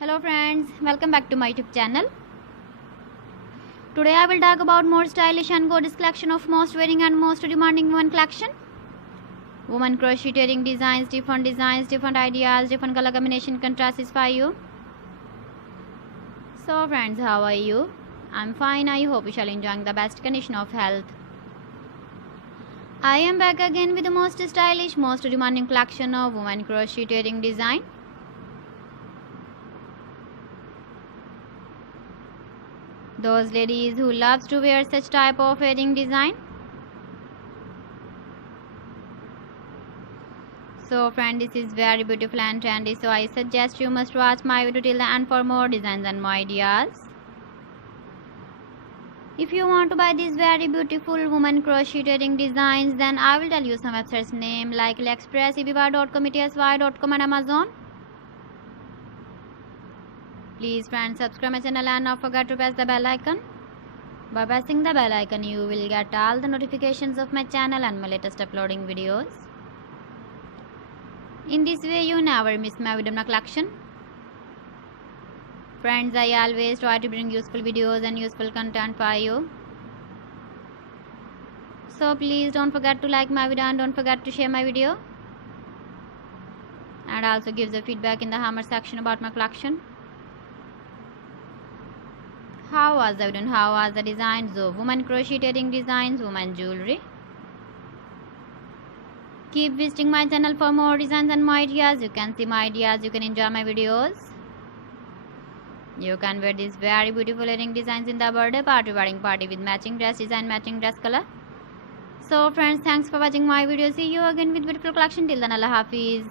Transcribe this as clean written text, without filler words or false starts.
Hello friends, welcome back to my YouTube channel. Today I will talk about more stylish and gorgeous collection of most wearing and most demanding women collection. Women crocheting designs, different ideas, different color combination contrasts for you. So friends, how are you? I'm fine. I hope you shall enjoying the best condition of health. I am back again with the most stylish, most demanding collection of women crocheting design. Those ladies who loves to wear such type of wedding design. So friend, this is very beautiful and trendy, so I suggest you must watch my video till the end for more designs and more ideas. If you want to buy these very beautiful woman crocheting designs, then I will tell you some websites name like AliExpress, eBay.com, ETSY.com and Amazon. Please friends, subscribe my channel and not forget to press the bell icon. By pressing the bell icon, you will get all the notifications of my channel and my latest uploading videos. In this way, you never miss my video collection. Friends, I always try to bring useful videos and useful content for you. So please don't forget to like my video and don't forget to share my video. And also give the feedback in the comment section about my collection. How was the video? How was the designs of women crocheting designs, women jewelry? Keep visiting my channel for more designs and more ideas. You can see my ideas, you can enjoy my videos. You can wear these very beautiful earring designs in the birthday party, wedding party with matching dress design, matching dress color. So friends, thanks for watching my video. See you again with beautiful collection. Till then, Allah Hafiz.